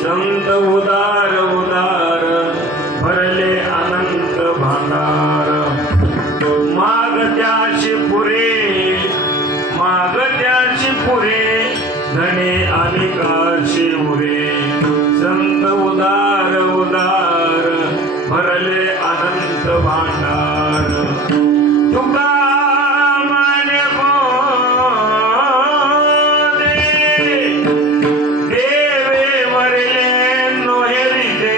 संत उदार उदार भरले अनंत भांडार मागत्याची पुरे धने अनेकाशी उरे संत उदार उदार भरले अनंत भांडार तुका माने बोले देवे मरले नोहेरिते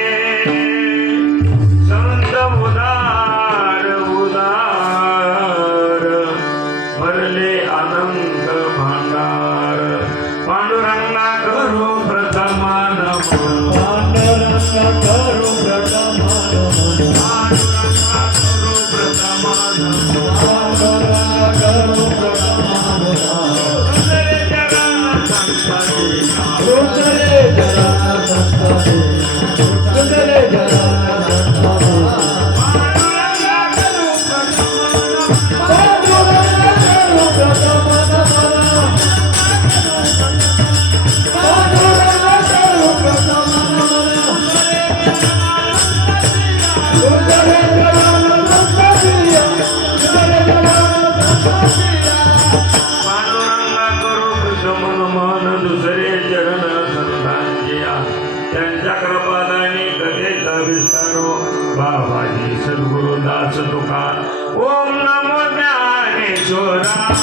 संत उदार उदार भरले अनंत भांडार पांडुरंगा करू प्रथमा नमो पांडुरंगा करू प्रथमा नमो पांडुरंगा करू प्रथमा नमो पांडुरंगा करू प्रथमा नमो सुंदरे जगन्नाथ संतती सुंदरे जगन्नाथ संतती सुंदरे जगन्नाथ संतती पांडुरंगा करू प्रथमा नमो पांडुरंगा करू प्रथमा नमो दुसरे चरण संतांच्या त्यांच्या कृपादानी कथेचा विस्तारो बाबाजी सद्गुरु दास तुका ओम नमो ज्ञानेश्वरा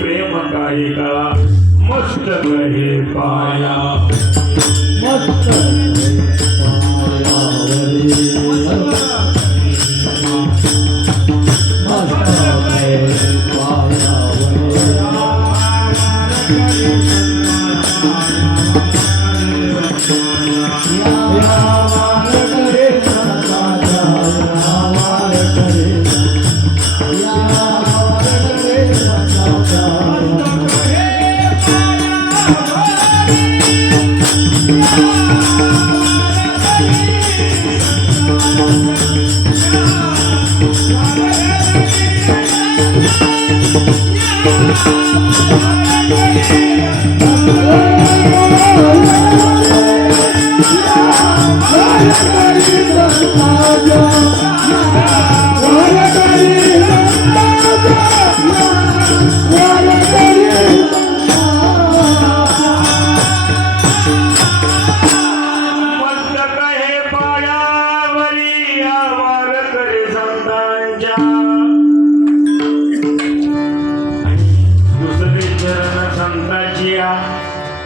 प्रेम काही कळा मस्त गहे पाया मस्त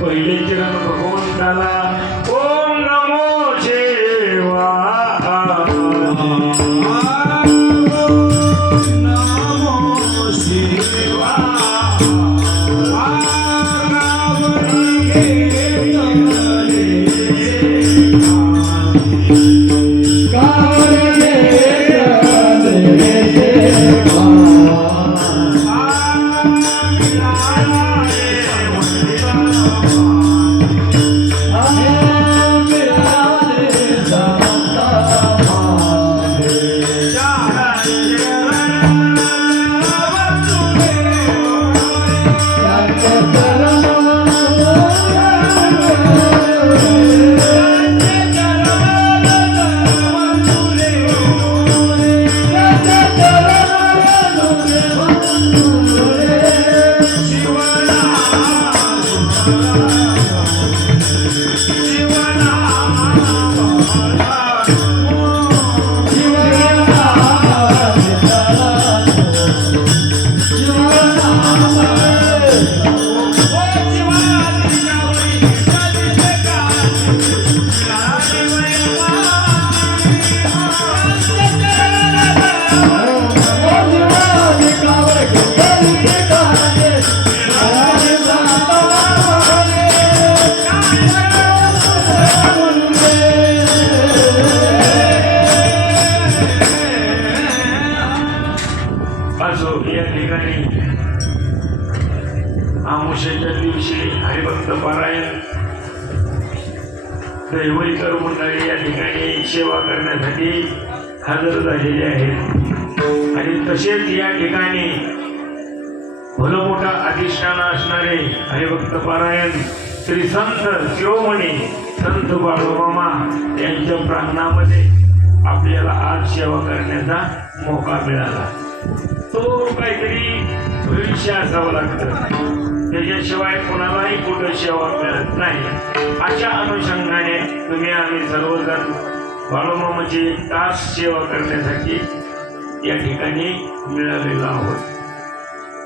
पहिले चरण भगवंताला ओम नमो शिवाय नमो शिवाय आमुष्याच्या दिवशी हरिभक्त पारायण दैवईकर मंडळी या ठिकाणी सेवा करण्यासाठी हजर झालेले आहेत आणि तसेच या ठिकाणी भलं मोठा अधिष्ठान असणारे हरिभक्त पारायण श्री संत शिरोमणी संत बाळूमामा यांच्या प्रांगणामध्ये आपल्याला आज सेवा करण्याचा मौका मिळाला. तो काहीतरी भविष्य असावं लागतं, त्याच्याशिवाय कोणालाही कुठं सेवा मिळत नाही. अशा अनुषंगाने तुम्ही आम्ही सर्वजण बाळूमामाची तास सेवा करण्यासाठी या ठिकाणी मिळालेलो आहोत.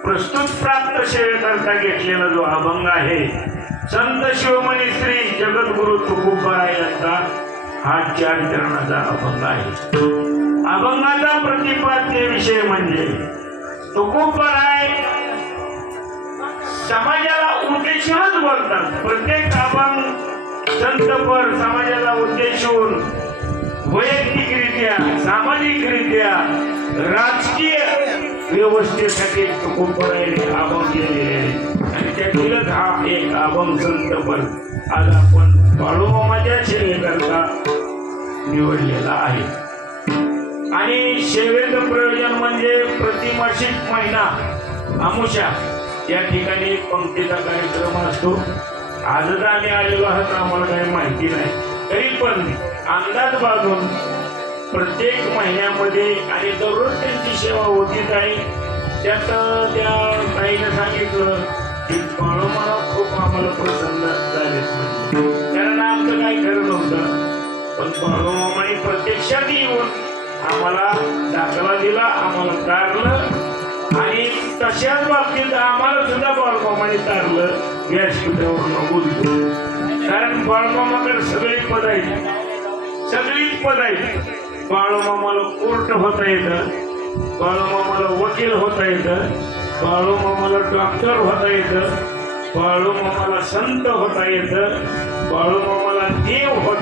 प्रस्तुत प्राप्त सेवेकरता घेतलेला जो अभंग आहे संत शिरोमणी श्री जगद्गुरु तुकोबराय यांचा हा 4 चरणाचा अभंग आहे. अभंगाचा प्रतिपाद्य विषय म्हणजे तुकोबराय समाजाला उद्देशूनच बोलतात. प्रत्येक अभंग संतपर समाजाला उद्देशून वैयक्तिकरित्या सामाजिकरित्या राजकीय व्यवस्थेसाठी तुकोबरायने अभंग केलेले आहे आणि त्यातीलच हा एक अभंग संतपर आज आपण बाळूमामाच्या सेवेकरता निवडलेला आहे. आणि सेवेचं प्रयोजन म्हणजे प्रतिमासिक महिना अमावस्या या ठिकाणी पंक्तीचा कार्यक्रम असतो. आजच आम्ही आलेलो आहोत, आम्हाला काही माहिती नाही, तरी पण अंदाज बांधून प्रत्येक महिन्यामध्ये आणि दररोज त्यांची सेवा होतीच आहे. त्यात त्या ताईने सांगितलं की बाळूमामा खूप आम्हाला प्रसन्न झालेत म्हणजे, कारण आमचं काही खरं नव्हतं, पण बाळूमामाने प्रत्यक्षात येऊन आम्हाला दाखला दिला, आम्हाला तारलं आणि तशाच बाबतीत आम्हाला सुद्धा बाळूमामाने तारलं व्यासपीठावरून बोलतो. कारण बाळूमामाकडे सगळी पद आहेत, सगळीच पद आहेत. बाळूमामाला कोर्ट होता येतं, बाळूमामाला वकील होता येतं, बाळूमामाला डॉक्टर होता येतं, बाळूमामाला संत होता येतं, बाळूमामाला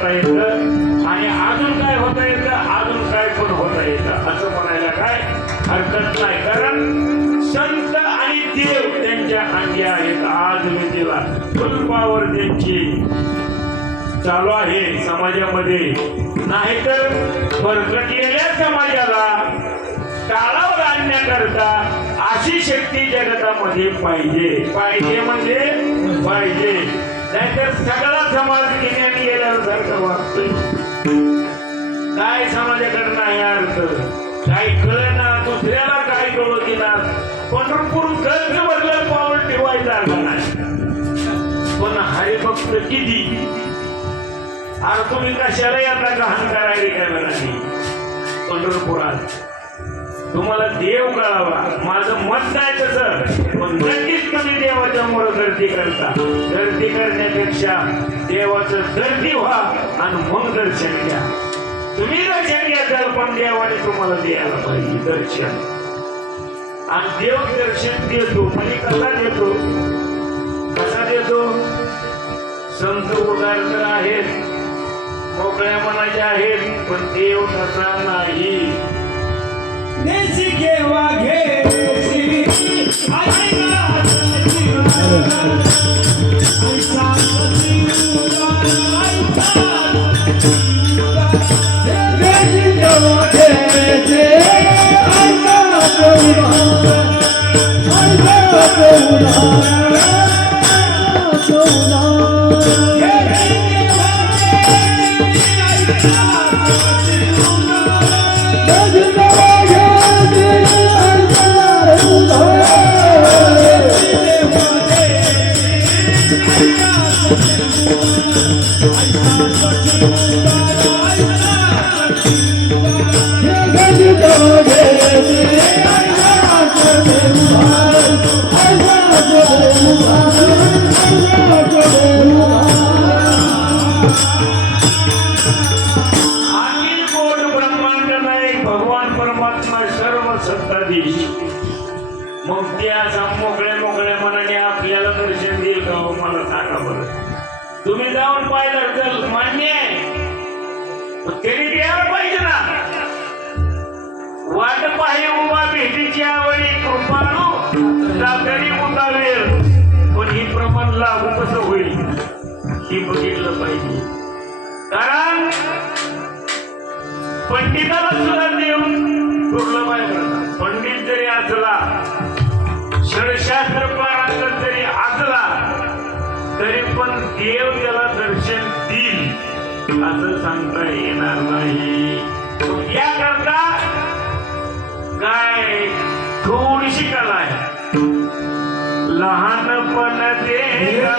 होता येतं आणि अजून काय होता येतं, अजून काय पण होता येतं असं म्हणायला काय हरकत नाही. कारण संत आणि देव त्यांच्या अंगी आहेत. आज मी तिला फुल पावर त्यांची चालू आहे समाजामध्ये. नाहीतर भरकटलेल्या समाजाला टाळावर आणण्याकरता अशी शक्ती जगतामध्ये पाहिजे. पाहिजे म्हणजे पाहिजे, नाहीतर सगळा समाज घेण्याने गेल्यासारखं वाटतोय. काय समाजाकडे नाही अर्थ, काही कळना, दुसऱ्याला काय कळू देणार. पंढरपूर गर्द बदल पाऊल ठेवायचा नाही. पण हरिभक्त किती, अरे तुम्ही कशाला येता गहन करायला नाही. पंढरपुरात तुम्हाला देव कळावा, माझं मत नाही तसं, पण नक्कीच तुम्ही देवाच्या मोर गर्दी करता. गर्दी करण्यापेक्षा देवाचं गर्दी व्हा आणि मग दर्शन घ्या. तुम्ही दर्शन घ्याल पण देवाने तुम्हाला द्यायला पाहिजे दर्शन. आणि देव दर्शन देतो म्हणजे कसा देतो, कसा देतो. संत उदार तर आहेत, मोकळ्या मनाचे आहेत, पण देव तसा नाही. देशी केव्हा घेशी मग त्या मोकळ्या मोकळ्या मनाने आपल्याला दर्शन देईल का मला सांगा बरं. तुम्ही जाऊन पाहिलं तर मान्य आहे, तरी द्यायला पाहिजे ना. वाट पाहि उभा भेटीची आवडी कृपाणू तरी मुतावेल, पण ही प्रमाण लागू कसं होईल हे बघितलं पाहिजे. कारण पंडिताला सुद्धा देऊन दुर्लभ आहे म्हणतात. पंडित जरी असला, षडशास्त्र पारायण जरी असला, तरी पण देव त्याला दर्शन देईल असं सांगता येणार नाही. याकरता काय थोडीशी कला आहे. लहानपण देवा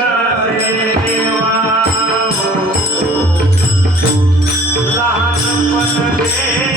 लहानपण देवा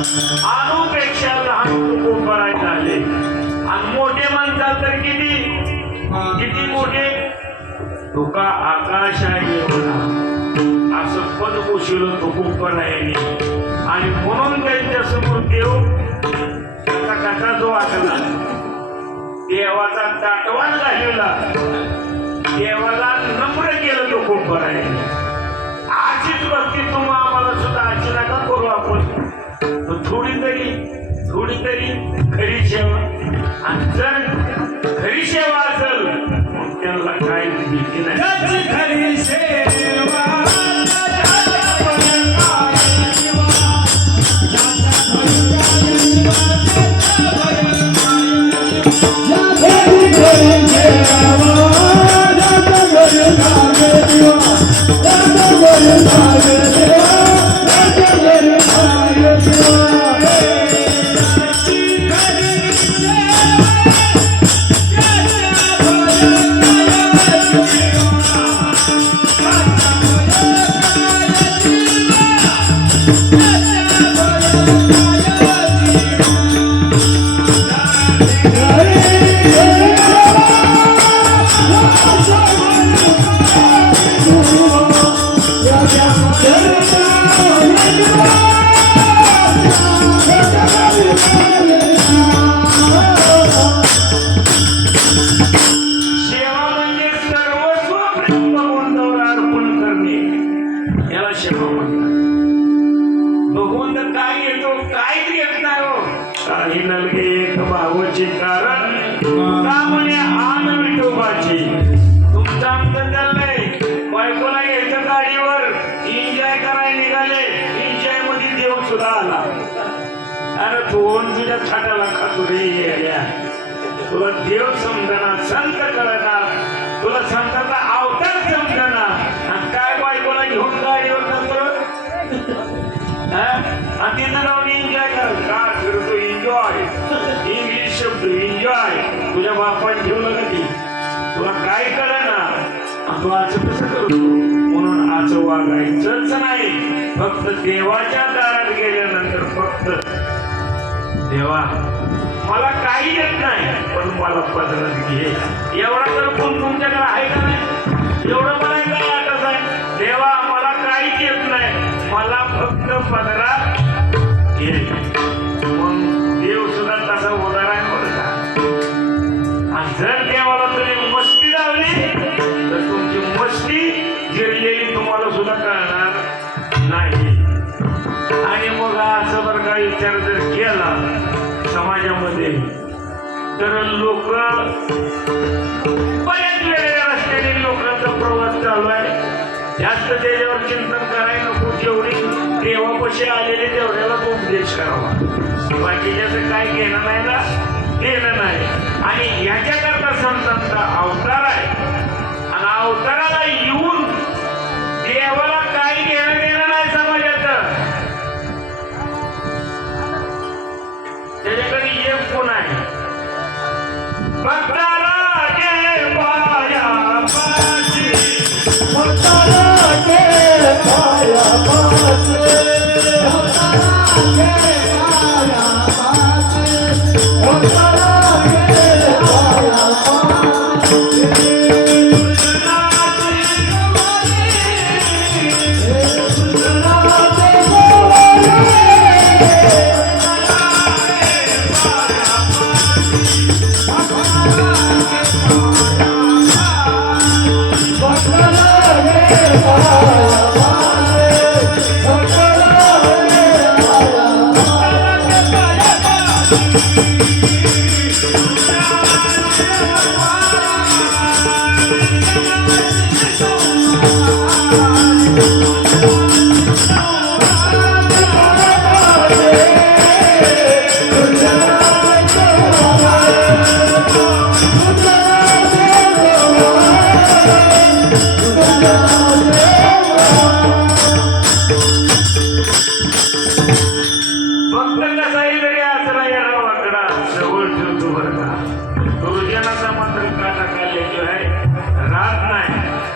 अनुपेक्षा लहान तुकोबराय झाले आणि मोठे म्हणतात तर किती किती मोठे तुका आकाश आहे एवढा असं पद पोशिलं तुकोबरायाने आणि म्हणून त्यांच्या समोर देव त्याचा कथा जो वाटला देवाचा ताटवान घालवला देवाला नम्र केलं तुकोबरायाने अशीच भक्ती तुम्हा आम्हाला सुद्धा अशी नका करू आपण थोडी तरी खरी सेवा आणि जर खरी सेवा असेल मग त्यांना काय भीती नाही त्याची खरी सेवा काही नलगे एक भावचे कारण का म्हणे आन विठोबाची तुमचा आमचं चाललंय बायकोला घ्यायचं गाडीवर एन्जॉय करायला निघाले एन्जॉय मध्ये देव सुद्धा आला अरे फोन तुझ्या छाटाला खातो रे येड्या तुला देव समजना संत कळना तुला संताचा अवतार समजना आणि काय बायकोला घेऊन गाडीवर जातो आणि तिथं जाऊन एन्जॉय कर का फिरतो एन्जॉय इंग्लिश शब्द एन्जॉय तुझ्या बापाने ठेवलं कधी तुला काय कळना तू असं कसं करतो म्हणून असं वागायचंच नाही फक्त देवाच्या दारात गेल्यानंतर फक्त देवा मला काही येत नाही पण मला पदरात घे एवढा तर कोण तुमच्याकडे आहे का नाही एवढं मला काय आठवत आहे देवा मला काहीच येत नाही मला फक्त पदरात घे मग देव सुद्धा तसा उदार आहे बरं का आणि जर देवाला तुम्ही मस्ती लावली तर तुमची मस्ती जिरलेली तुम्हाला सुद्धा कळणार नाही आणि मग असं बरं का विचार जर केला समाजामध्ये तर लोक बऱ्याच वेळेला रस्त्याने लोकांचा प्रवास चालू आहे जास्त त्याच्यावर चिंतन करायला नको जेवढी देवापाशी आलेले तेवढ्याला उपदेश करावा बाकीच्याचं काय घेणं नाही ना घेणं नाही आणि याच्याकरता संतांचा अवतार आहे आणि अवताराला येऊन देवाला काही घेणं देणं नाही समाजाचं त्याच्याकडे एक गुण आहे भक्ताला घे पायापाशी भक्ताला घे पायापाशी भक्ताला घे पायापाशी भक्ताला घे पायापाशी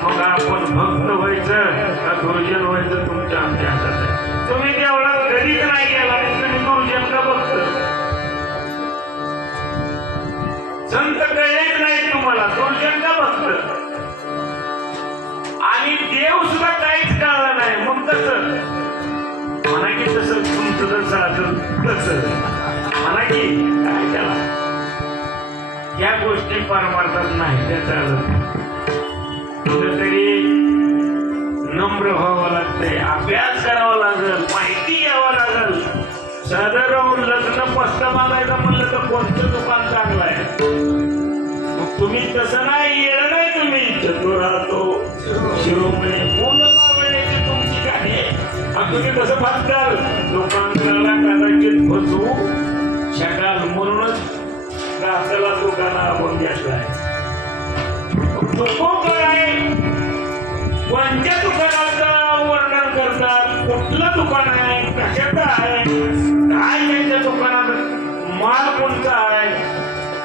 मग आपण भक्त व्हायचं का गुरुजन व्हायचं तुमच्या आमच्या हातात आहे. तुम्ही देवळात कधीच नाही गेला तुम्ही गुरुजन का भक्त संत कळलेच नाही तुम्हाला गुरुजन का भक्त आणि देव सुद्धा काहीच कळलं नाही मग कसं म्हणा की तसं तुमचं जसं असेल तसं म्हणा की काय त्याला या गोष्टी परमार्थात नाही त्याचा कुठेतरी नम्र व्हावं लागतंय अभ्यास करावा लागेल माहिती घ्यावं लागेल साधं राहून लग्न पस्ता मागायचं म्हणलं तर कोणतं दुकान चांगलं आहे मग तुम्ही तसं नाही येणं नाही तुम्ही चतुर राहतो शिरोमणी पूर्ण लावण्याची तुमची काय तुम्ही कसं भागताल दुकानदाराला कदाचित फसवू शकाल म्हणूनच ग्राहकाला दुकान आपण घेतलाय दुकान काय कोणत्या दुकानाचं वर्णन करतात कुठलं दुकान आहे कशाचं आहे काय त्यांच्या दुकानात माल कोणता आहे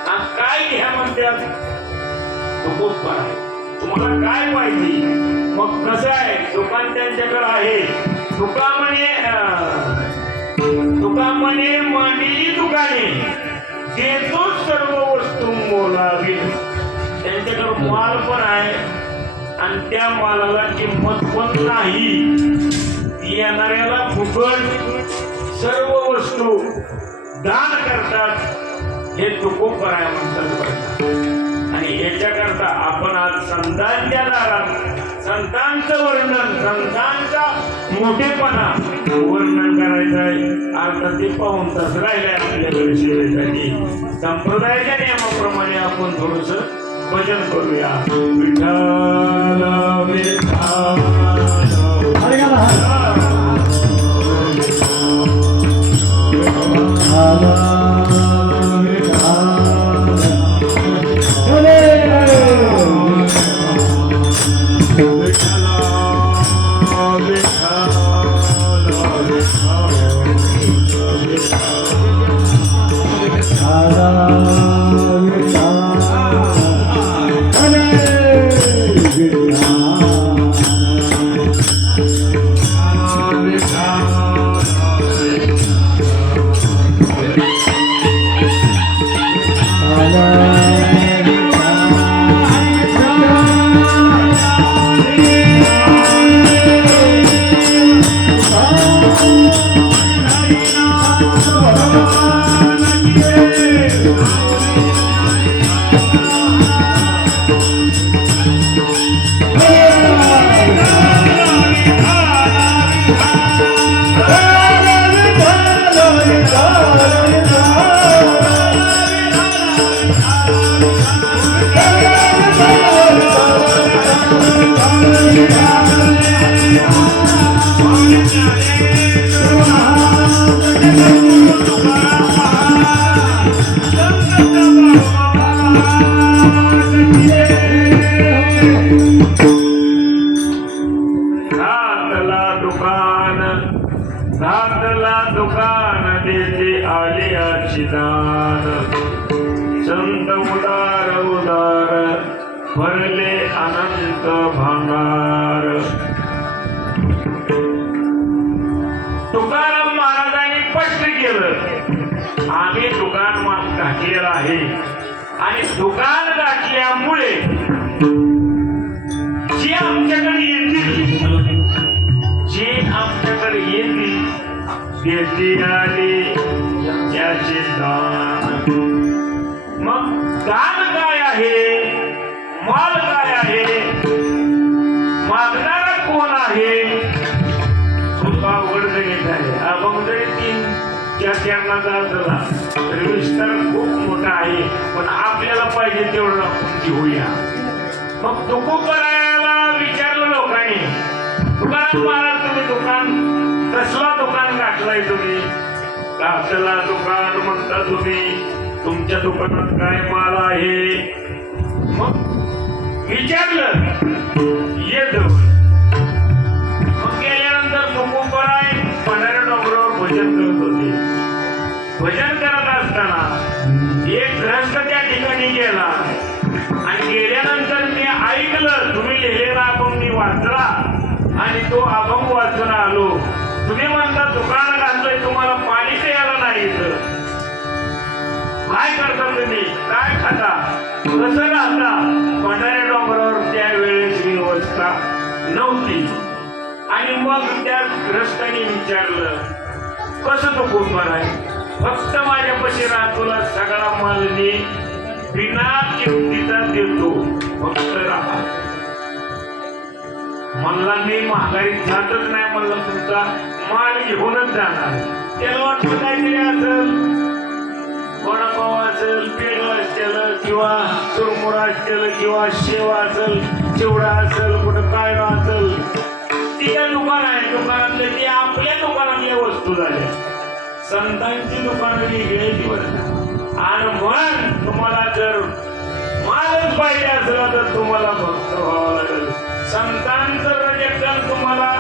आणि काय घ्या म्हणतात दुकान आहे तुम्हाला काय पाहिजे मग कसं आहे दुकान त्यांच्याकडे आहे दुकाने मांडलेली दुकाने देतो सर्व वस्तू मोलावी त्यांच्याकडे माल पण आहे आणि त्या मालाला किंमत पण नाही येणाऱ्याला फुकट सर्व वस्तू दान करतात हे तुकोबर आहे म्हणतात आणि याच्याकरता आपण आज संतांच्या दारात संतांचं वर्णन संतांचा मोठेपणा वर्णन करायचं आहे अर्धा ते पाऊण तास राहिलाय आपल्याकडे सेवेसाठी संप्रदायाच्या नियमाप्रमाणे आपण थोडस भजन करूया विठ्ठल दुकान देते आले दान संत उदार उदार भरले अनंत भांगार तुकाराम महाराजांनी स्पष्ट केलं आम्ही दुकान घातलेलं आहे आणि दुकान घातल्यामुळे जे आमच्याकडे येतील देते आले याचे दान मग दान काय आहे माल काय आहे मागणारा कोण आहे अवघड घेत आहे अभंग जरी 3-4 चरणाचा झाला तरी विस्तार खूप मोठा आहे पण आपल्याला पाहिजे तेवढं आपण घेऊया मग तुको करायला विचारलं लोकांनी तुकाराम महाराज तुम्ही दुकान कसला दुकान घातलाय तुम्ही कापसाला दुकान म्हणता तुम्ही तुमच्या दुकानात काय माल आहे मग विचारलं येत मग गेल्यानंतर तुकोबराय पन्हाळ्या डोंगरावर भजन करत होते भजन करत असताना एक ग्रस्त त्या ठिकाणी गेला आणि गेल्यानंतर मी ऐकलं तुम्ही तुम्ही लिहिलेला अभंग मी वाचला आणि तो अभंग वाचून आलो. तुम्ही म्हणता दुकान घातलंय तुम्हाला पाणी प्यायला नाही इथं. काय करता तुम्ही, काय खाता, कसं राहता? पंढऱ्या डोंगरावर त्यावेळेस व्यवस्था नव्हती. आणि मग त्या ग्रस्ताने विचारलं कसं तो कुंभार आहे, फक्त माझ्यापाशी राहा, तुला सगळा माल मी बिना किमतीचा देतो, फक्त राहा. म्हणला मी महागाई जातच नाही, म्हणलं तुमचा माल घेऊनच जाणार. त्याला वाटलं काहीतरी असेल, वडापाव असेल, पेढ असेल किंवा चुरमुरा असेल किंवा शेव असेल, चिवडा असेल, कुठं काय असेल. तिथे दुकान आहे, दुकानातले ते आपल्या दुकानातल्या वस्तू झाल्या. संतांची दुकानं वेगळी दिवस. आणि मग तुम्हाला जर मालच पाहिजे असला तर तुम्हाला भक्त व्हावं लागेल. संतांचं रजतन तुम्हाला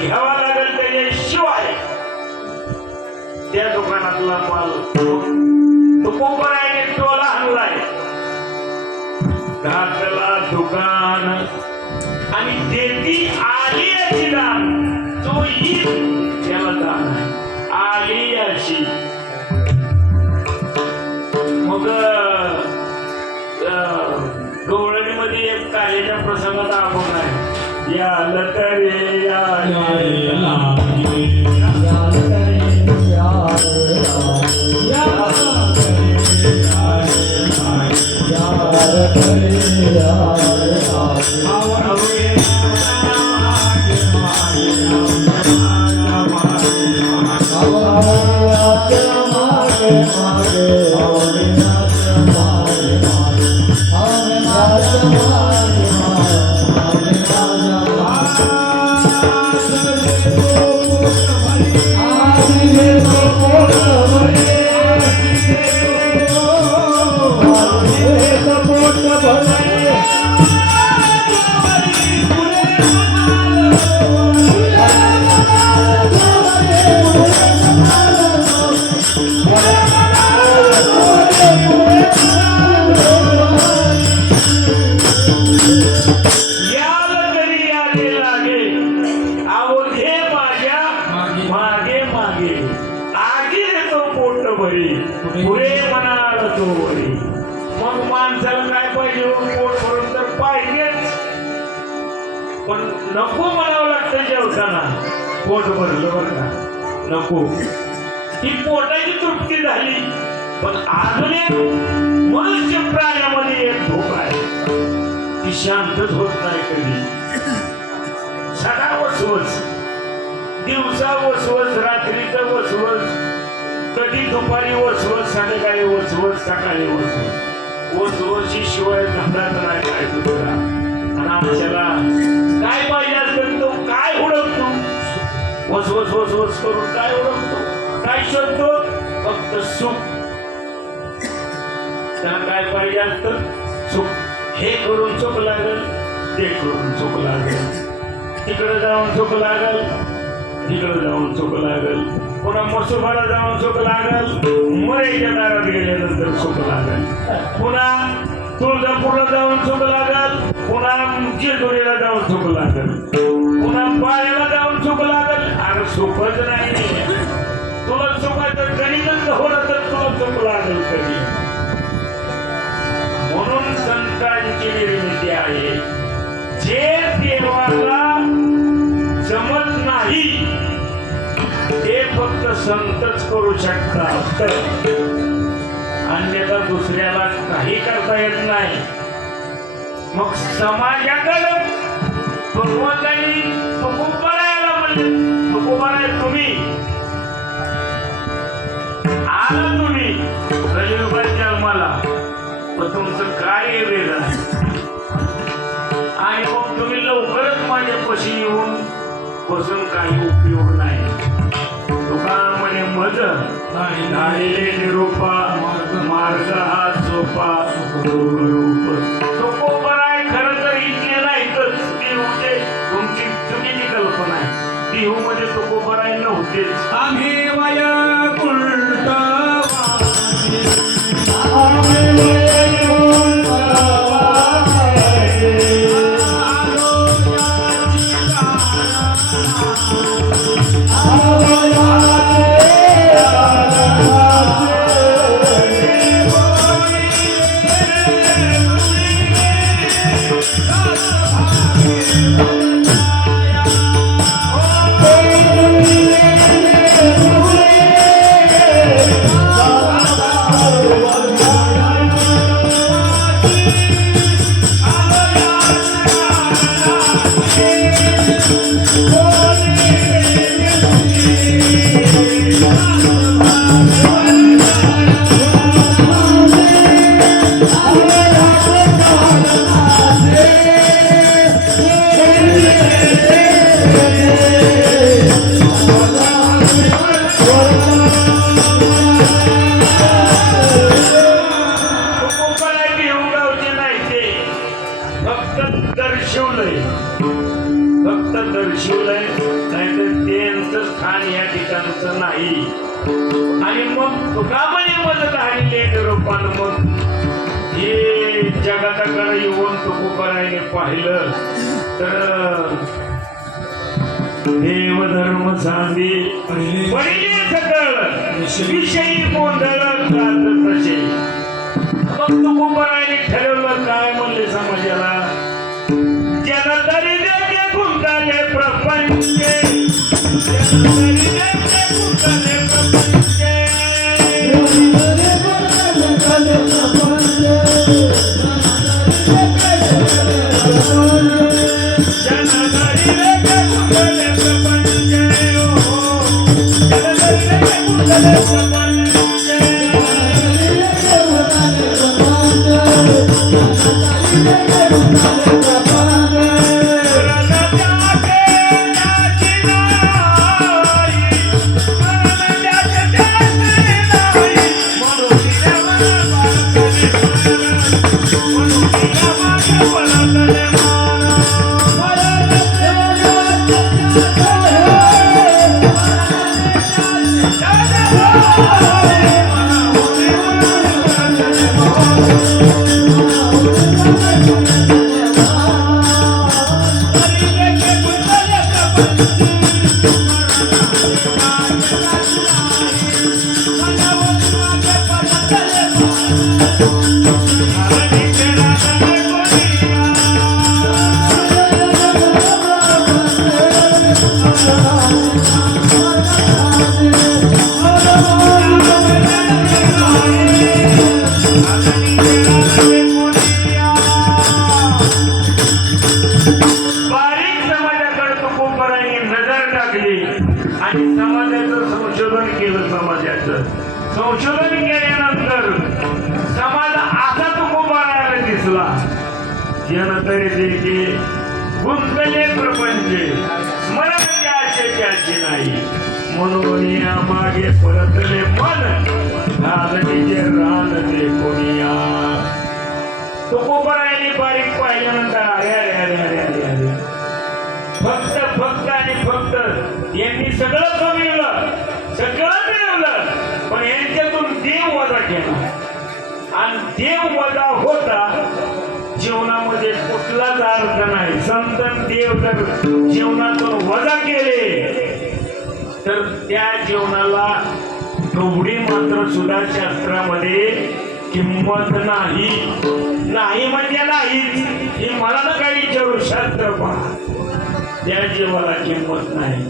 घ्यावा लागेल. त्याच्याशिवाय त्या दुकानातला माल तुकोबराने टोला हल्लाय, घातला दुकान आणि देती आली याची दान. जो येईल त्याला दान आहे, आली याची. मग गवळणीमध्ये एक कालीच्या प्रसंगात अभंग आहे. या लतरे या पुरे म्हणाल तो वरी. मग माणसाला काय पाहिजे, पोट भरून तर पाहिजेच, पण नको म्हणावं लागतं जेवताना. पोट भरलं बरं का, नको. ही पोटाची तृप्ती झाली. पण अजून एक मनुष्य प्राण्यामध्ये एक भूक आहे, ती शांतच होत नाही कधी. सदा वसवस, दिवसा वसवस, रात्रीचं वसवस, कधी दुपारी वसवस, संध्याकाळी वसवस, सकाळी वसवस. वसवशी शिवाय धंदाच नाही काय दुसरा. आणि आमच्याला काय पाहिजे असतं तो काय उडवतो, वसवस वसवस करून काय उडवतो, काय शोधतो, फक्त सुख. त्यांना काय पाहिजे असतं, सुख. हे करून सुख लागेल, ते करून सुख लागेल, तिकडे जाऊन सुख लागेल, तिकडे जाऊन सुख लागेल, पुन्हा मसुबाला जाऊन सुख लागेल, मरेच्या दारात गेल्यानंतर सुख लागेल, पुन्हा तुळजापूरला जाऊन सुख लागेल, पुन्हा जेजुरीला जाऊन सुख लागेल, पुन्हा पाण्याला जाऊन सुख लागेल. अरे सुखच नाही. तुला सुखाचं गणितच होणं तर तुला सुख लागेल कधी. म्हणून संतांची निर्मिती आहे. जे देवाला जमत नाही ते फक्त संतच करू शकतात, अन्यथा दुसऱ्याला काही करता येत नाही. मग समाजाकडे भगवंतांनी तुकोबारायला म्हणले, तुकोबाराय तुम्ही आला, तुम्ही कलियुगात जन्माला, पण तुमचं कार्य वेगळं आहे. आणि मग तुम्ही लवकरच माझ्यापाशी येऊन बसून काही उपयोग नाही. दुकानामध्ये मज धाडले निरोपा, मार्ग हा सोपा रूप. तुकोबाराय खरं तर इथे नाहीतच, देहूचे तुमची चुकीची कल्पना आहे. देहूमध्ये तुकोबाराय नव्हतेच. आम्ही वैकुंठ वासी, आलो दर्शवलंय नाहीतर त्यांचं स्थान या ठिकाणचं नाही. आणि मग तुकामने मदत हाणले रूपान मग हे जगाकडे येऊन तुकोबाराने पाहिलं तर देवधर्म सांगे पहिले सकळ विषयी गोंधळ जात तसे. मग तुकोबाराने ठरवलं काय म्हणले समाजाला, जन तरी देते गुंताले प्रपंच, जन तरी देते गुंताले प्रपंच, आणि समाजाचं संशोधन केलं. संशोधन केल्यानंतर समाज असा तुकोबारायला दिसला, जन तरी देते गुंतले प्रपंच, मरण त्याचे नाही, म्हणून या मागे परतले मन, राधनीचे राधते कोणिया. तुकोबारायने बारीक पाहिल्यानंतर अरे अरे अरे अरे अरे अरे फक्त आणि फक्त यांनी सगळं कमविलं, सगळं मिळवलं, पण यांच्यातून देव वजा केला. आणि देव वजा होता जीवनामध्ये कुठलाच अर्थ नाही. संतन देव जर जीवनातून वजा केले तर त्या जीवनाला तेवढी मात्र सुद्धा शास्त्रामध्ये किंमत नाही. नाही म्हणजे नाही, हे मला ना काही विचारू, शास्त्र पहा, त्या जीवाला किंमत नाही.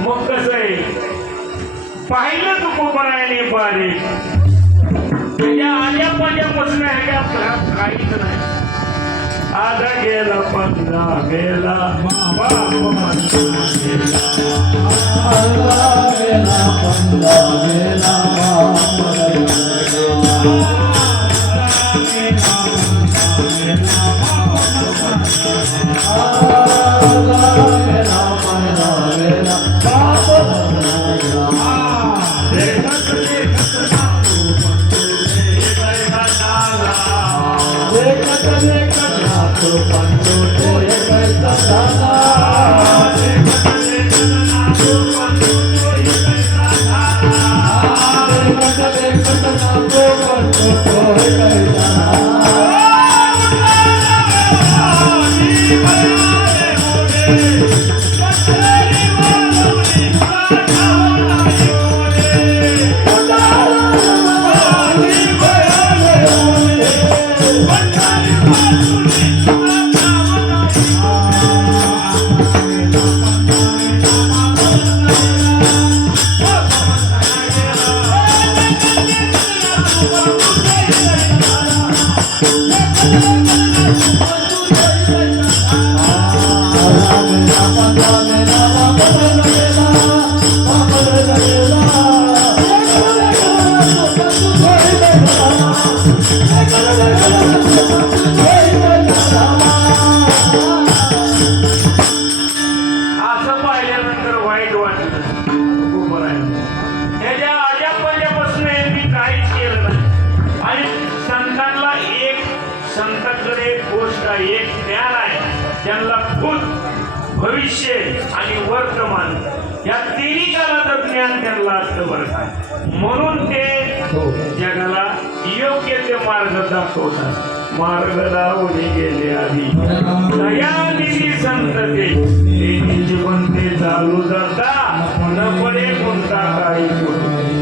मग कसं आहे, पाहिलं तुकोबारायने बारीक त्याच्या आल्या पाण्यापासून आहे का काहीच नाही. आधा गेला पंधरा गेला Yeah. असं पाहिल्यानंतर वाईट वाटलं ह्याच्या आजपासून मी काहीच केलं नाही आणि संतांना एक संतांकडे एक गोष्ट आहे, एक ज्ञान आहे, त्यांना भूत भविष्य आणि वर्तमान या तिन्ही कालाचं ज्ञान त्यांना असतं बरं का. म्हणून ते जगाला योग्य ते मार्ग दाखवतात. मार्ग लावले गेले आधी दयानिधी संत ते जीवन ते चालू जाता न पडे कोणता काही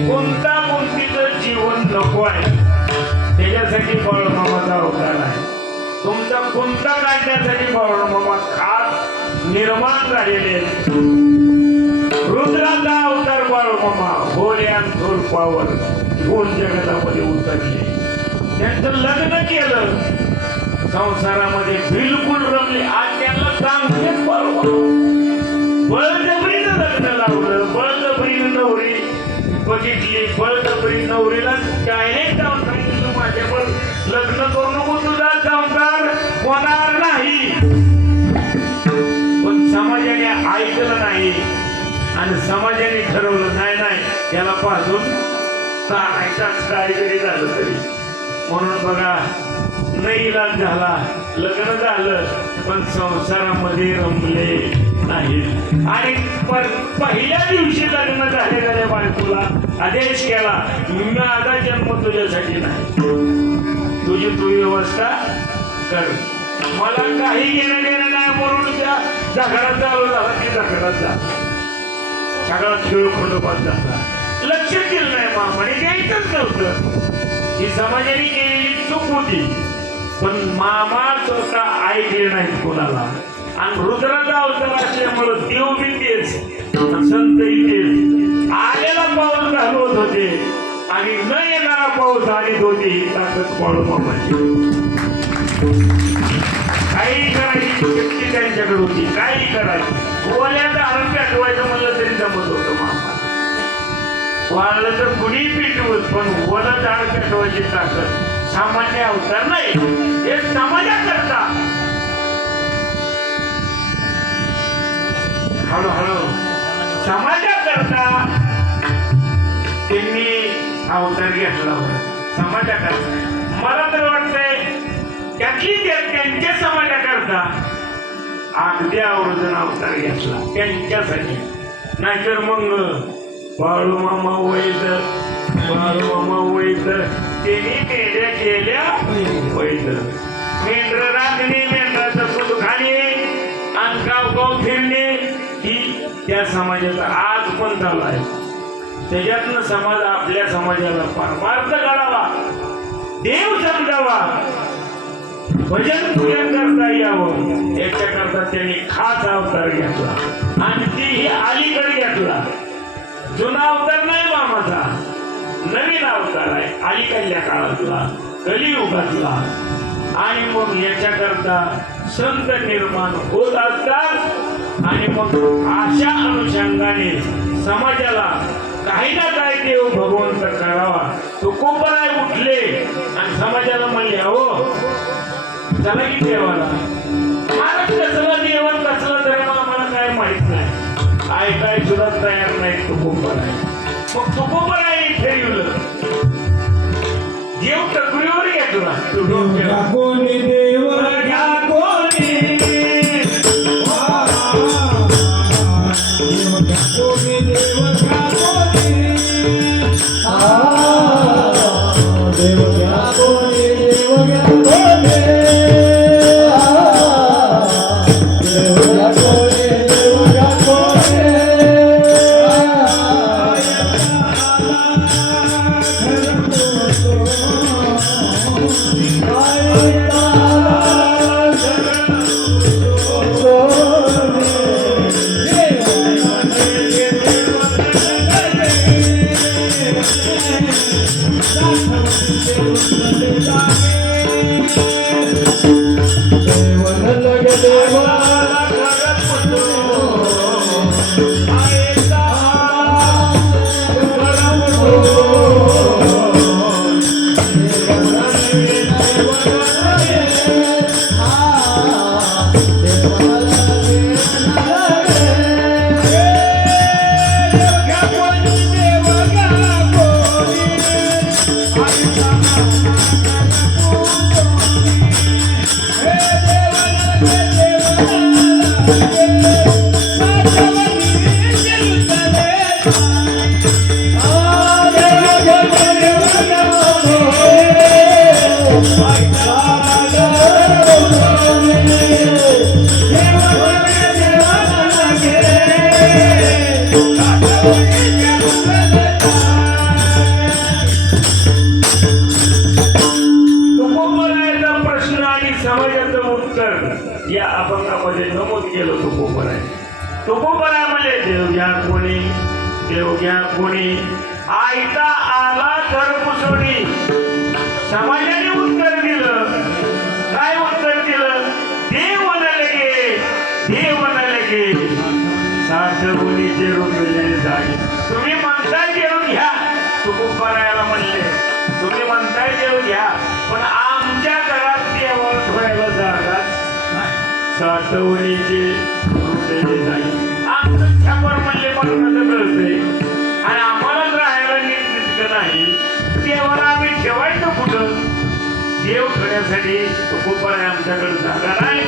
कोणता कोणतीचं जीवन नको आहे. त्याच्यासाठी बाळूमामाचा अवतार आहे. तुमचा कोणता काढण्यासाठी बाळूमामा खास निर्माण झालेले आहेत. रुद्राचा अवतार बाळूमामा भोल्यान थोर पावर घेऊन जगतामध्ये उतरले. त्यांचं लग्न केलं, संसारामध्ये बिलकुल रमले. आज त्यांना सांगते बळजबरीनं लग्न लावलं, बळजबरीनं नवरी बघितली, बळजबरी नवरीला डायरेक्ट जाऊन सांगितलं माझ्यावर लग्न करू नको, तुझा संसार होणार नाही. पण समाजाने ऐकलं नाही आणि समाजाने ठरवलं नाही नाही याला पाहून काहीतरी झालं तरी. म्हणून बघा नईलाज झाला, लग्न झालं पण संसारामध्ये रमले नाही. आणि पहिल्या दिवशी लग्न झालेल्या बायकोला आदेश केला, माझा जन्म तुझ्यासाठी नाही, तुझी तू व्यवस्था कर, मला काही घेणं देणं नाही. म्हणून त्या झगडा चालू झाला, ती झगडात जा सगळा खेळ खंडोबात झाला. लक्ष दिलं नाही मामाने, घ्यायचंच नव्हतं. ही समाजाने केलेली चूक होती. पण मामा स्वतः ऐकले नाहीत कोणाला. आणि रुद्राचा अवतार असल्यामुळं देव बी तेच संतही तेच. आलेला पाऊस घालवत होते आणि न येणारा पाऊस आणत होते. ही ताकद बाळूमामाची. काही करायची शक्ती त्यांच्याकडे होती, काही करायची. ओल्याचं आरोग्य आठवायचं म्हणलं तरी जमत होतं मामा. वाळलं तर कुणी पिटवत, पण ओलं झाड पेटवायची ताकद सामान्य अवतार नाही, हे समाजाकरता. हळूहळू समाजाकरता त्यांनी अवतार घेतला होता. समाजाकरता मला तर वाटतंय त्यातली त्यांच्या समाजाकरता अगदी आवर्जून अवतार घेतला त्यांच्यासाठी. नाहीतर मग बाळूमामा वैद बाळूमामा वैद त्यांनी मेंढ्या केल्या वैद. मेंढर राखणे, मेंढराचं दूध खाणे आणि गाव फिरणे ही त्या समाजाचा आज पण चालू आहे. त्याच्यातनं समाज आपल्या समाजाला परमार्थ काढावा, देव समजावा, भजन पूजन करता यावं याच्याकरता त्यांनी खास अवतार घेतला. आणि तीही अलीकडे घेतला. जुना अवतार नाही मामाचा, नवीन अवतार आहे अलीकडल्या काळातला, कलियुगातला. आणि मग याच्याकरता संत निर्माण होत असतात. आणि मग अशा अनुषंगाने समाजाला काही ना काही देव भगवंत करावा. तो कोपराय उठले आणि समाजाला म्हणले, हो चला की देवाला. मला कसलं देवण कसलं धर्म आम्हाला काय माहित नाही, ऐकाय सुद्धा तयार नाही. तुकोबराय मग तुकोबराय ठेवलं, देव टकुरीवर घेतला. कोणी देव घ्या कोणी कोणी देव घ्या कोणी देव घ्या कोणी देव घ्या कोणी देव घ्या कोणी देव घ्या कोणी काय तुकोबरायाचा प्रश्न आणि समाजाचं उत्तर या अभंगामध्ये नमूद केलं. तुकोबराय म्हणले देव घ्या कोणी, देव घ्या कोणी, आयता आला घर पुसोडी. समाजाने उत्तर दिलं. काय उत्तर दिलं? देव लगे, देव लगे, साठवणीचे रुपये जाई. तुम्ही म्हणताय देव घ्या, तुकोबरायाला म्हणले तुम्ही म्हणताय देव घ्या, पण आमच्या घरात देवाला ठेवायला जागाच नाही. साठवणीचे रुपये जाई. आमचं छापर म्हणले मला कळते आणि आम्हालाच राहायला नीट तितकं नाही. देवाला आम्ही ठेवायचं कुठं? देव ठेवण्यासाठी तुकोबराय आमच्याकडे जागा नाही,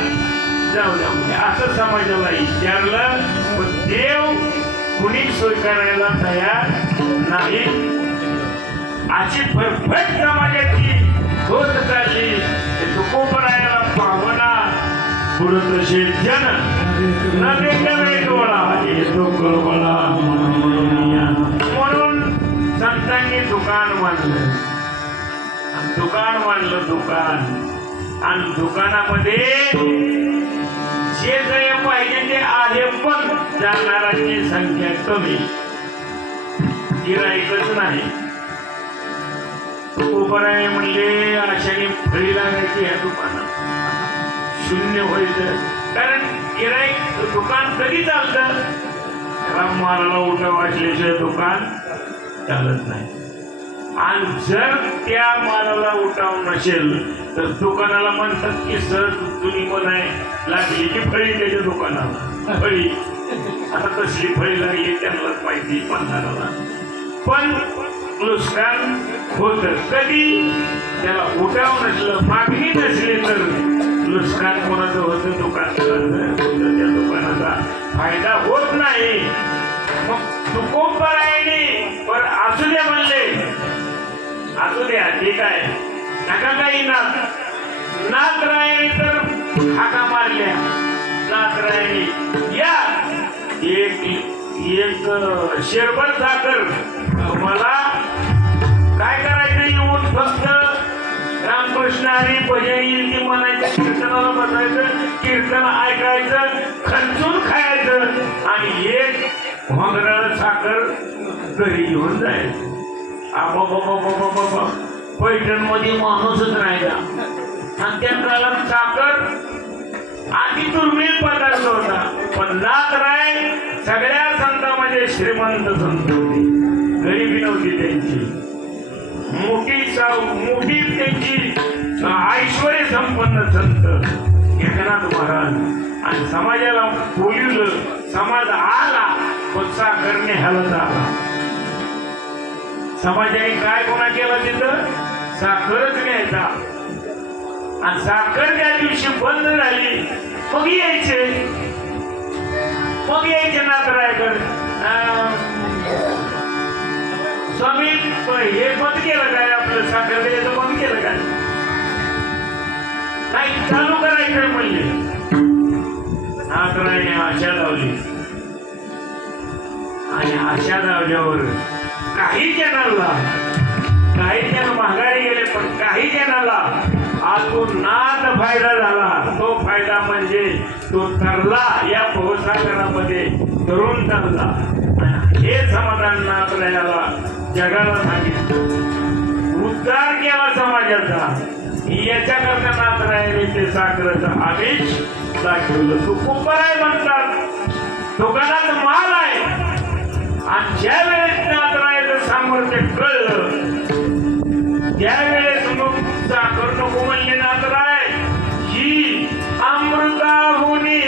जाऊ द्या म्हणजे असं समाजाला विचारलं. पण देव कुणी स्वीकारायला तयार नाही. अशी परफेक्ट समाजाची होत चालली. तुकोबरायाला पावना पुढं तसे जन न देखावे डोळा येतो कळवळा. म्हणून संतांनी दुकान बांधलं. दुकान आणि दुकानामध्ये जे जे पाहिजे ते आहे, पण जाणारांची संख्या कमी, गिराईकच नाही. तुकोबराय म्हणले अशाने फळी लागायची या दुकानात, शून्य व्हायचं. कारण गिराईक दुकान कधी चालतं? मालाला उठाव असल्याशिवाय दुकान चालत नाही. आणि जर त्या मालाला उठाव नसेल तर दुकानाला म्हणतात की सर जुनी मन आहे, लागली की फळी त्याच्या दुकानाला फळी. आता कसली फळी लागली त्यांनाच माहिती म्हणणाराला. पण नुकसान होत कधी त्याला उठाव नसलं, मागणी नसली तर नुकसान कोणाचं होतं? दुकानदाराचं होतं. त्या दुकानाचा फायदा होत नाही. मग तुकोबरायाने पण असू द्या म्हणले, असू द्या ठीक आहे, नका काही नाथरायाने तर हाका मारल्या. नाथरायाने या एक शेरभर साखर तुम्हाला काय करायचं? येऊन फक्त रामकृष्ण हरी भजन येईल की म्हणायचं, कीर्तनाला बसायचं, कीर्तन ऐकायचं, खर्चून खायचं आणि एक भांगराळ साखर घरी घेऊन जायचं. पैठण मध्ये माणूसच राहिला. आणि त्या काळात साखर अति दुर्मिळ पदार्थ होता. पण नाथराय सगळ्या संतांमध्ये श्रीमंत संत होते, गरिबी नव्हती त्यांची, मोठी त्यांची ऐश्वर्य संपन्न संत एकनाथ महाराज. आणि समाजाला बोलवलं, समाज आला पण साखर नेहायला आला. समाजाने काय गुन्हा केला तिथं? साखरच न्यायचा. आणि साखर त्या दिवशी बंद झाली, मग यायचे नाथरायकडे, स्वामी हे बंद केलं काय? आपलं साखर द्यायचं बंद केलं काय? काही चालू करायचं म्हणले. नाथरायने आशा लावली आणि आशा लावल्यावर काही जण माघारी गेले, पण काही जणाला आतून नाद फायदा झाला. तो फायदा म्हणजे तो तरला, या भवसागरामध्ये तरुण तरला. हे समाधान नाथरायाला जगाला सांगितलं, उद्धार केला समाजाचा. याच्याकरता नाथरायाने ते साखरेचं आमिष दाखवलं. तुकोबराय म्हणतात दुकानात माल आहे. आणि ज्या वेळेस नाथरायाचं सामर्थ्य कळलं त्यावेळेस मग साखर नको म्हणले नाथराय, ही अमृताहुनी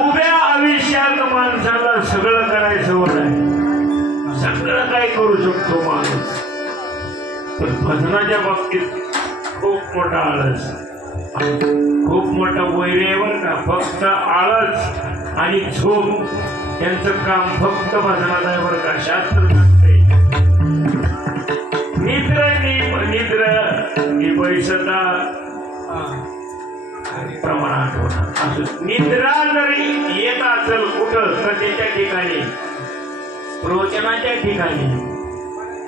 उभ्या आयुष्यात माणसाला सगळं करायचं होत आहे, सगळं काय करू शकतो माणूस, पण भजनाच्या बाबतीत खूप मोठा आळस, खूप मोठा वैरेवर का फक्त आळस आणि झोप यांचं काम फक्त भजनात आहे बरं का. शास्त्र सांगते निद्र ही पैसता प्रमाणात होणार. निद्रा जरी येत असेल कुठं कथेच्या ठिकाणी, प्रवचनाच्या ठिकाणी,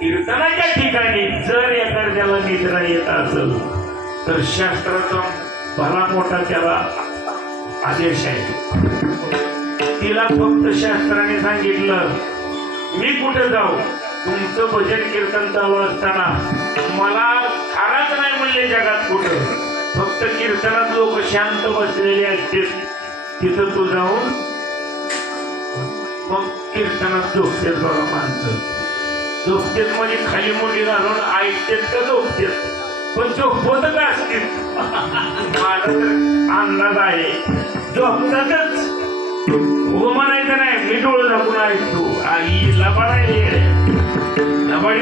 कीर्तनाच्या ठिकाणी जर एखाद्याला निद्रा येत असेल तर शास्त्राचा भला मोठा त्याला आदेश आहे. तिला फक्त शास्त्राने सांगितलं मी कुठे जाऊ, तुमचं भजन कीर्तन चालू असताना मला खाराच नाही म्हणले जगात कुठं, फक्त कीर्तनात लोक शांत बसलेले असतील तिथं तू जाऊन मग कीर्तनात झोपतेत बघा माणसं. झोपतेत म्हणजे खाली मोठी घालून ऐकतेत का झोपतेत, पण झोपत का असतील माझा तर अंदाज आहे झोपतातच. म्हणायचं नाही मी डोळं झाकून ऐकतो आई लबाडी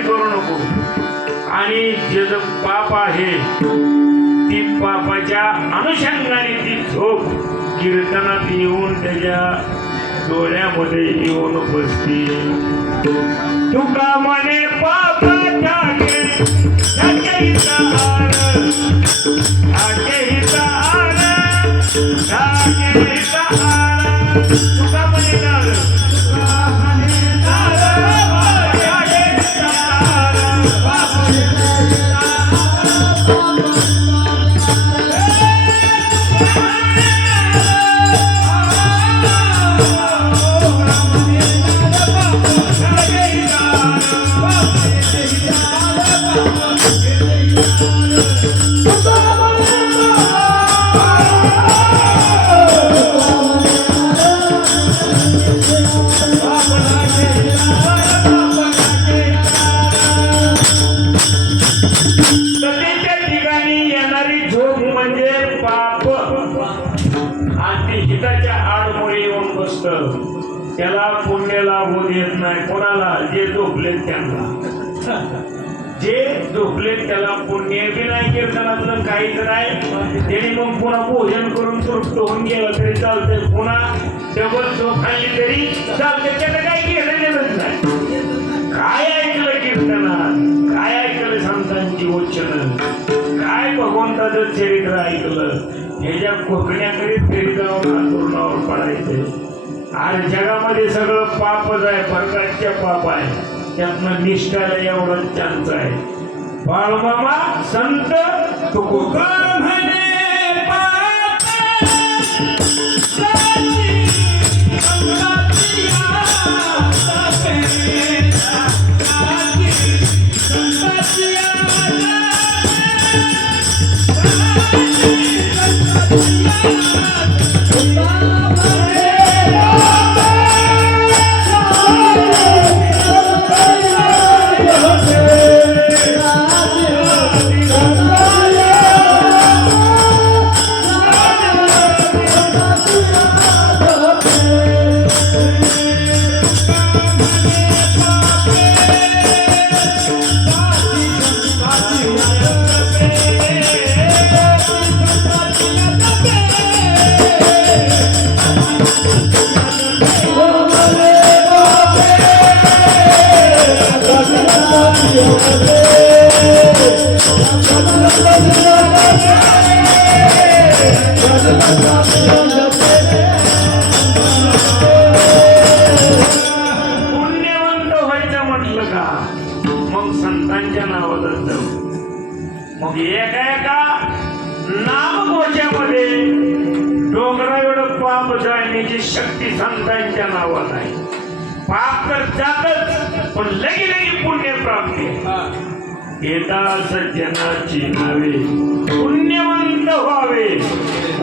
करू नको. आणि जे पाप आहे ती पापाच्या अनुषंगाने ती झोप कीर्तनात येऊन त्याच्या डोळ्यामध्ये येऊन बसते. तुका म्हणे पापाच्या तुका म्हणे त्याला पुण्य लाभू देत नाही कोणाला, जे झोपलेत त्यांना. जे झोपलेत त्याला पुण्य बी नाही, कीर्तनातलं काहीच नाही. त्यांनी मग पुन्हा भोजन करून तृप्त होऊन गेलं तरी चालते, पुन्हा डबल झोप खाल्ली तरी चालते, त्याला काही घेणं नाही. ह्याच्या कोकण्याकडे तरी जाऊन अंतरुणावर पडायचे. आणि जगामध्ये सगळं पापच आहे, प्रकारच्या पाप आहे, त्यातनं निष्ठाला एवढा चान्स आहे. बाळमामा संत तुकोबा म्हणे पुण्यवंत व्हायचं म्हटलं का मग संतांच्या नावातच जाऊ. मग एका नामघोषामध्ये डोंगरा एवढं पाप जाळण्याची शक्ती संतांच्या नावात आहे. पाप तर जातच पण लगी पुण्य प्राप्ती. येता सज्जनाची नावे पुण्यवंत व्हावे.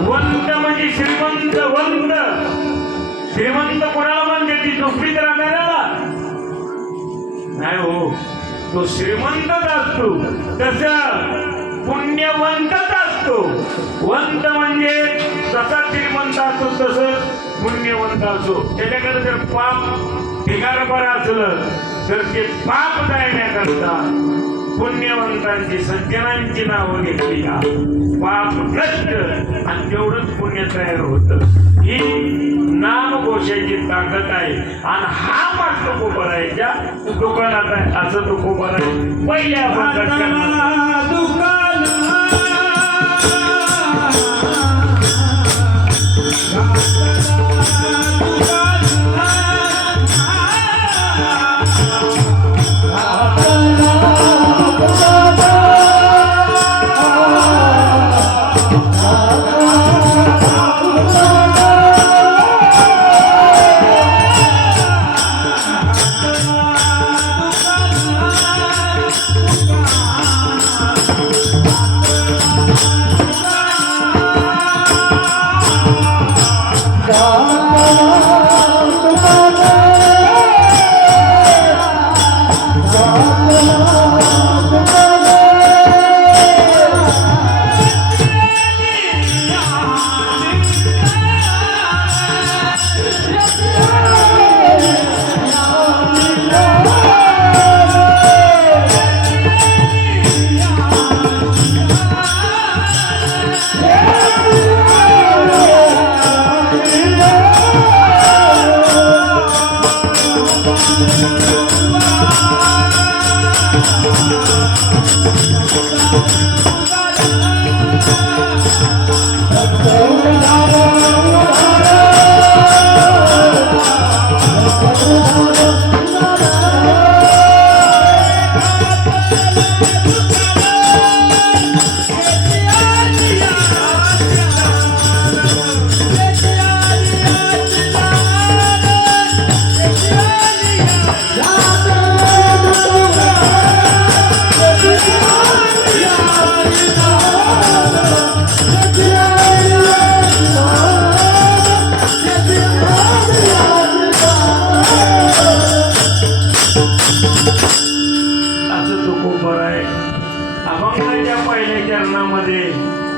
वंत म्हणजे श्रीमंत. वंत श्रीमंत कोणाला म्हणते? ती झोपडीत राहणाऱ्याला नाही हो, तो श्रीमंतच असतो. तस पुण्यवंतच असतो. वंत म्हणजे जसा श्रीमंत असतो तसं पुण्यवंत असतो. त्याच्याकडे जर पाप ढिगार बरं असलं तर ते पाप जाण्याकरता पुण्यवंतांची सज्जनांची नावं घेतली का पाप नष्ट आणि तेवढंच पुण्य तयार होतं. ही नामघोषाची ताकद आहे. आणि हा मात्र तुकोबा राहायच्या दुकानात आहे असं तुकोबा आहे. पहिल्या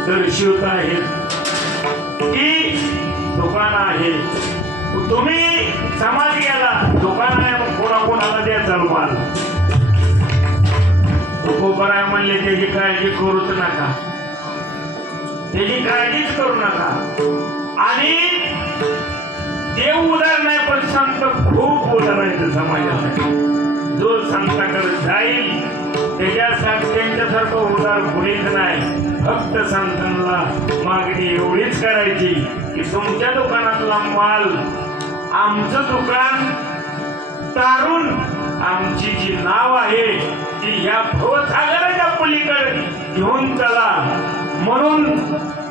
दर्शवत आहेत की दुकान आहे. तुम्ही समाज गेला दुकान आहे मग कोणाकोणाला द्यायचा माल. तुकोबा आहे म्हणले त्याची काळजी करूच नका. त्याची काळजीच करू नका. आणि देव उदार नाही पण संत खूप उदार आहेत समाजासाठी. जो संताकडे जाईल त्यांच्यासारखं उदार कुणीच नाही. फक्त संतांना मागणी एवढीच करायची की तुमच्या दुकानातला माल आमचं दुकान तारून आमची जी नाव आहे ती ह्या भवसागराच्या पलीकडे घेऊन चला. म्हणून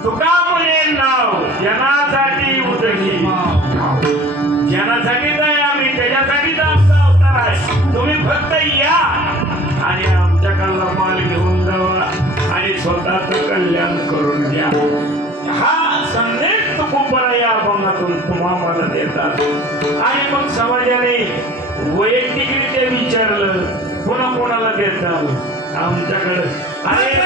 तुका मुले नाव जनासाठी उदकी, जनासाठीच आहे आम्ही, त्याच्यासाठीच आमचा अवतार आहे. तुम्ही फक्त या आणि आमच्याकडला माल घेऊन जावा आणि स्वतःच कल्याण करून घ्या. हा संदेश तुकोबरा या अभंगातून तुम्हाला देतात. आणि मग समाजाने वैयक्तिकरित्या विचारलं पुन्हा कोणाला देतात आमच्याकडे अरे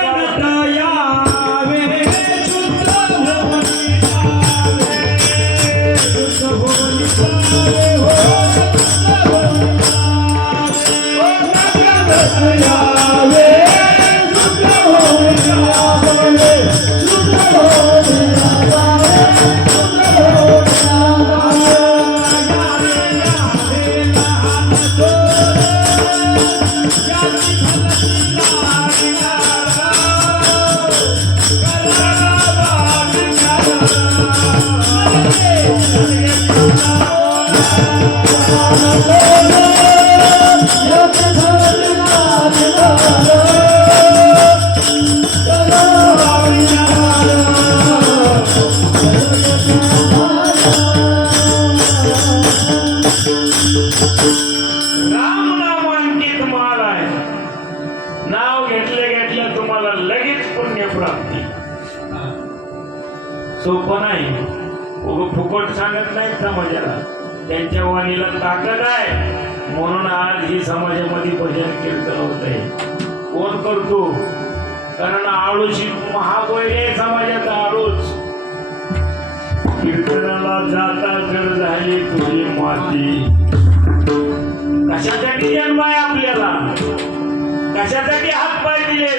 सोपं नाही. फुकट सांगत नाही समाजाला, त्यांच्या वाणीला ताकद आहे. म्हणून आज ही समाजामध्ये भजन कीर्तन होत आहे. कोण करतो? कारण आळूची महाबैरे समाजात आळूच. कीर्तनाला जाता जर झाली तुझी माती. कशासाठी जन्म आहे आपल्याला? कशासाठी हात पाय दिले?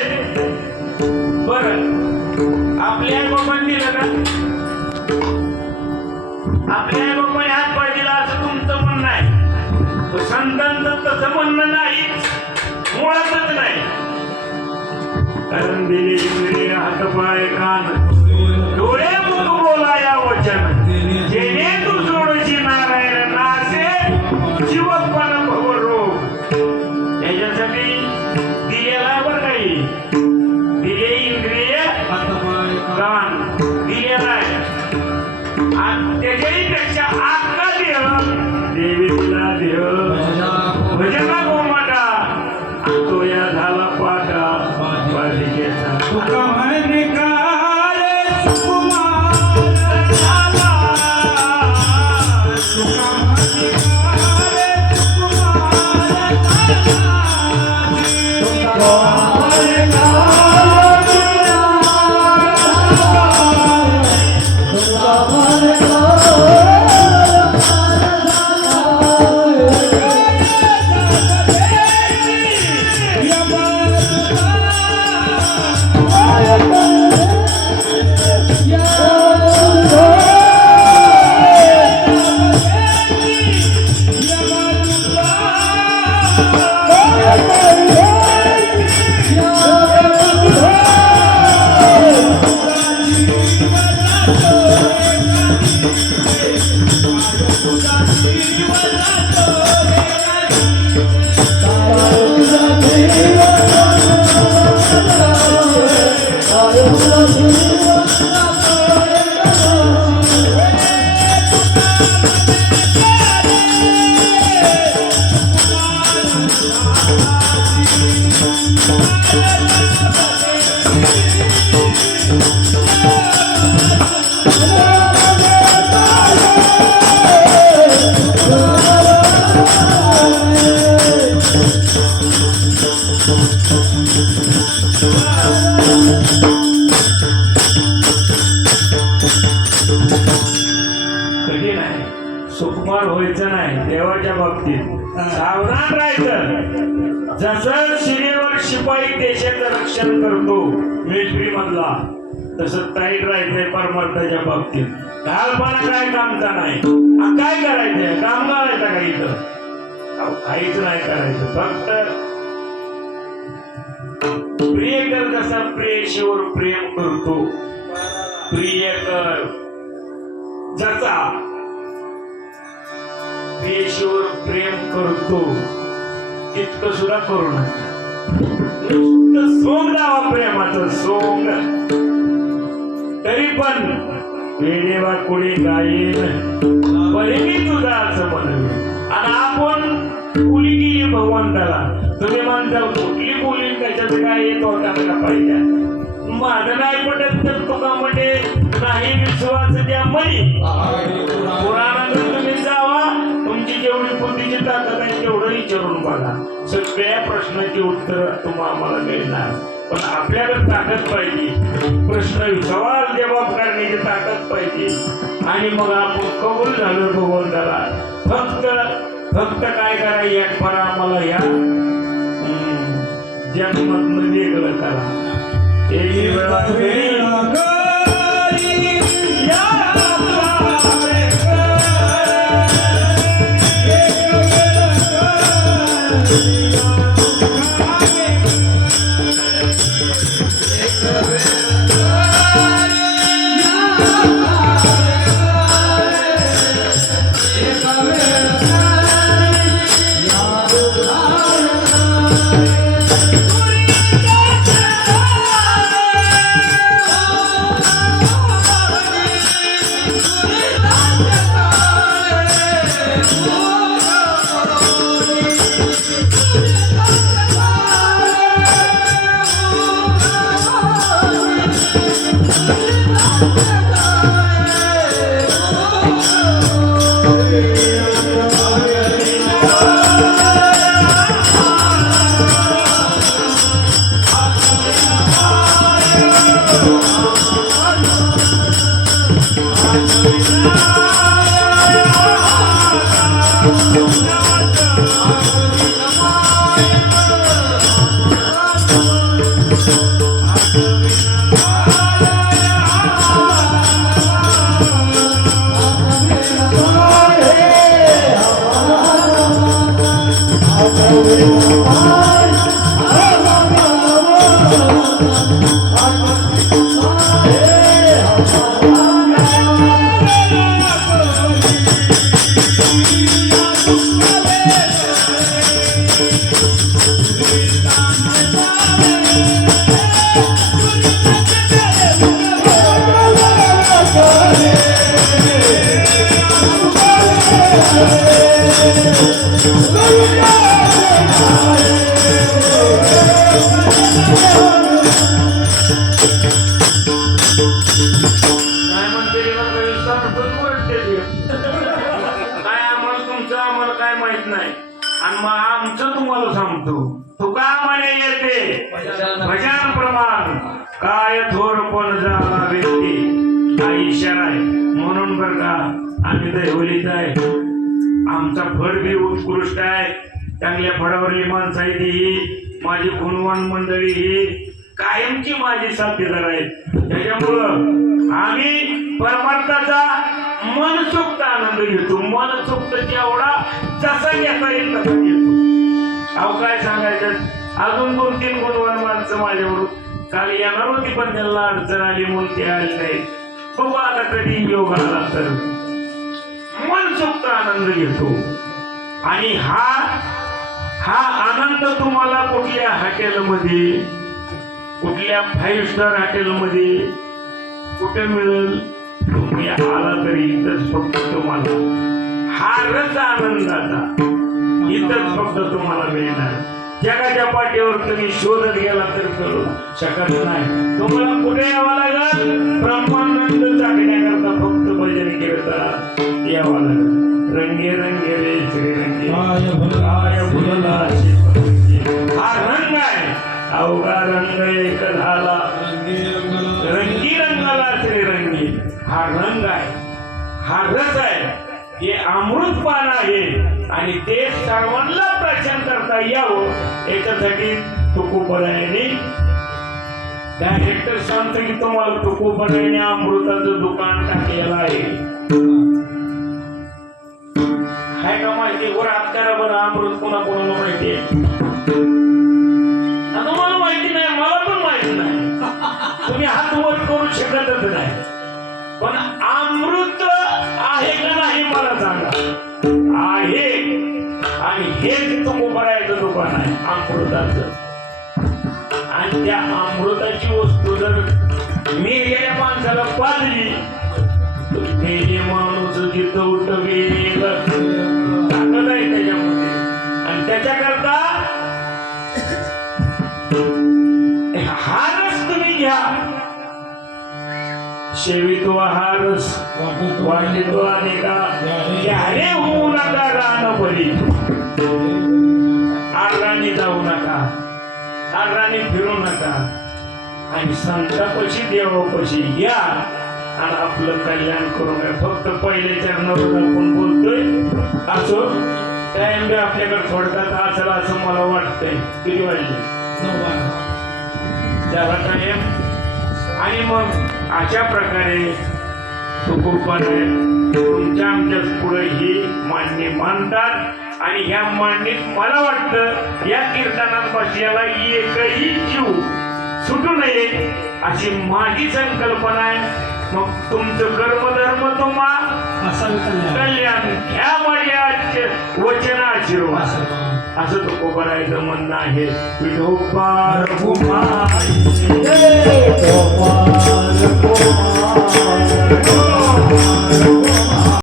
बर आपल्या बाबांनी दिलं का? आपल्या बाबांनी हात पाय दिला असं तुमचं म्हणणं आहे. संतांचं तसं म्हणणं नाही, मुळातच नाही. कारण दिले इंद्रिय हात पाय कान डोळे मुख बोला या वचन जेणे तू सोडची नारायण नासे जीवपण भवरो. त्याच्यासाठी दिलेला बरं काही दिले इंद्रिय कान दिलेला आहे. आणि त्याच्याही पेक्षा आत्ता देवी दिला देव भजना गोमाटा तो या झाला पाटा पालिकेचा तुका म्हणे काळे सुकुमार झाला. तुका म्हणे काळे सुकुमार कठीण आहे. सुकुमार व्हायचं नाही देवाच्या बाबतीत. सावधान राहायचं. जसं सीमेवर शिपाई देशाचं रक्षण करतो मिलिटरी मधला, तसं टाईट राहायचंय परमार्थाच्या बाबतीत. घालपणा काय कामचा नाही. काय करायचंय? काम करायचं का इथं? काहीच नाही करायचं. फक्त प्रियकर जसा प्रेयशीवर प्रेम करतो, प्रियकर जसा प्रेयशीवर प्रेम करतो तितकं सुद्धा करू नका. नुसतं सोंग लावा प्रेमाचं सोंग. तरी पण वेडेवा कोणी गायेन बरे मी तुझा असं म्हणेल. आणि आपण बोली गेली भगवंताला. तुम्ही म्हणता कुठली बोली त्याच्यात काय येत होता का पाहिजे. माझं नाही पटत तर तुका म्हणजे नाही विश्वास द्या म्हणी. पुराणात तुम्ही जावा, तुमची जेवढी बुद्धीची ताकद आहे तेवढं विचारून बघा. सगळ्या प्रश्नाची उत्तर तुम्हाला आम्हाला मिळणार. पण आपल्याकडे ताकद पाहिजे, प्रश्न सवाल जबाब करण्याची ताकद पाहिजे. आणि मग आपण कबूल झालो भगवंताला. फक्त काय करा, एक फरा आम्हाला या जन्मातनं वेगळं करा. एक वेळा भजन प्रमाण काय थोर पण झाला व्यक्ती हा इशारा आहे. म्हणून बरं का आम्ही दैवलीत आहे. आमचा फळ बी उत्कृष्ट आहे. चांगल्या फळावरली माणसं आहे ही माझी गुणवान मंडळी ही कायमची माझी साथीदार आहेत. त्याच्यामुळं आम्ही परमार्थाचा मनसोक्त आनंद घेतो. मनसोक्त जेवढा जसा घेता येईल तसा घेतो. अहो काय सांगायचं, अजून 2-3 गुणवान माणसं माझ्यावर काल येणार होती पण त्यांना अडचण आली म्हणून ते आले नाही. बघू आता कधी योग आला तर मनसोक्त आनंद घेतो. आणि हा आनंद तुम्हाला कुठल्या हॉटेलमध्ये, कुठल्या 5 स्टार हॉटेलमध्ये कुठे मिळेल? तुम्ही आला तरी इथंच फक्त तुम्हाला हा रस आनंदाचा इथंच फक्त तुम्हाला मिळणार. जगाच्या पाठीवर तुम्ही शोधत गेला तर करू शकत नाही. तुम्हाला कुठे यावं लागेल? ब्रह्मानंद चाकण्याकरता फक्त भजन कीर्तनात यावं लागेल. रंगे रंगे रे श्रीरंगे काय फुलला हा रंग आहे. अवघा रंग एक झाला रंगी रंगाला श्रीरंगी. हा रंग आहे, हा रस आहे, हे अमृतपान आहे. आणि ते सर्वांना प्रचार करता यावं याच्यासाठी तुकोबरायाने डायरेक्टर सांगतो की तुम्हाला तुकोबरायाने अमृताचं दुकान टाकलेलं आहे. हाय का माहिती? वर हात करा बरं. अमृत कोणा कोणाला माहिती आहे? तुम्हाला माहिती नाही, मला अमृताचं. आणि त्या अमृताची वस्तू जर मेलेल्या माणसाला पाजली तर मेले माणूस जिथं उठं गेलं ताकद आहे त्याच्यामध्ये. आणि त्याच्याकरता हारच तुम्ही घ्या. सेवितो हारस वाटितो अनेका घ्यारे होऊ नका रान बली. आराणी जाऊ नका, आराणी फिरू नका आणि संतापाशी देवापाशी या आणि आपलं कल्याण करून घ्या. फक्त पहिल्या चरणावर आपण बोलतोय असं टाइम बी आपल्याकडे थोडक्यात असेल असं मला वाटतंय. किती वाजले? त्याला टाइम. आणि मग अशा प्रकारे तुकोबाने तुमच्या आमच्या पुढे ही मांडणी मांडतात. आणि ह्या मांडणीत मला वाटतं या कीर्तनात बसलेला एकही जीव सुटू नये अशी माझी संकल्पना आहे. मग तुमचं कर्मधर्म तुम्हा कल्याण ह्या माझ्या वचन आशीर्वाद असं तुकोबारायचं म्हणणं आहे. विठोबा रघुमाई.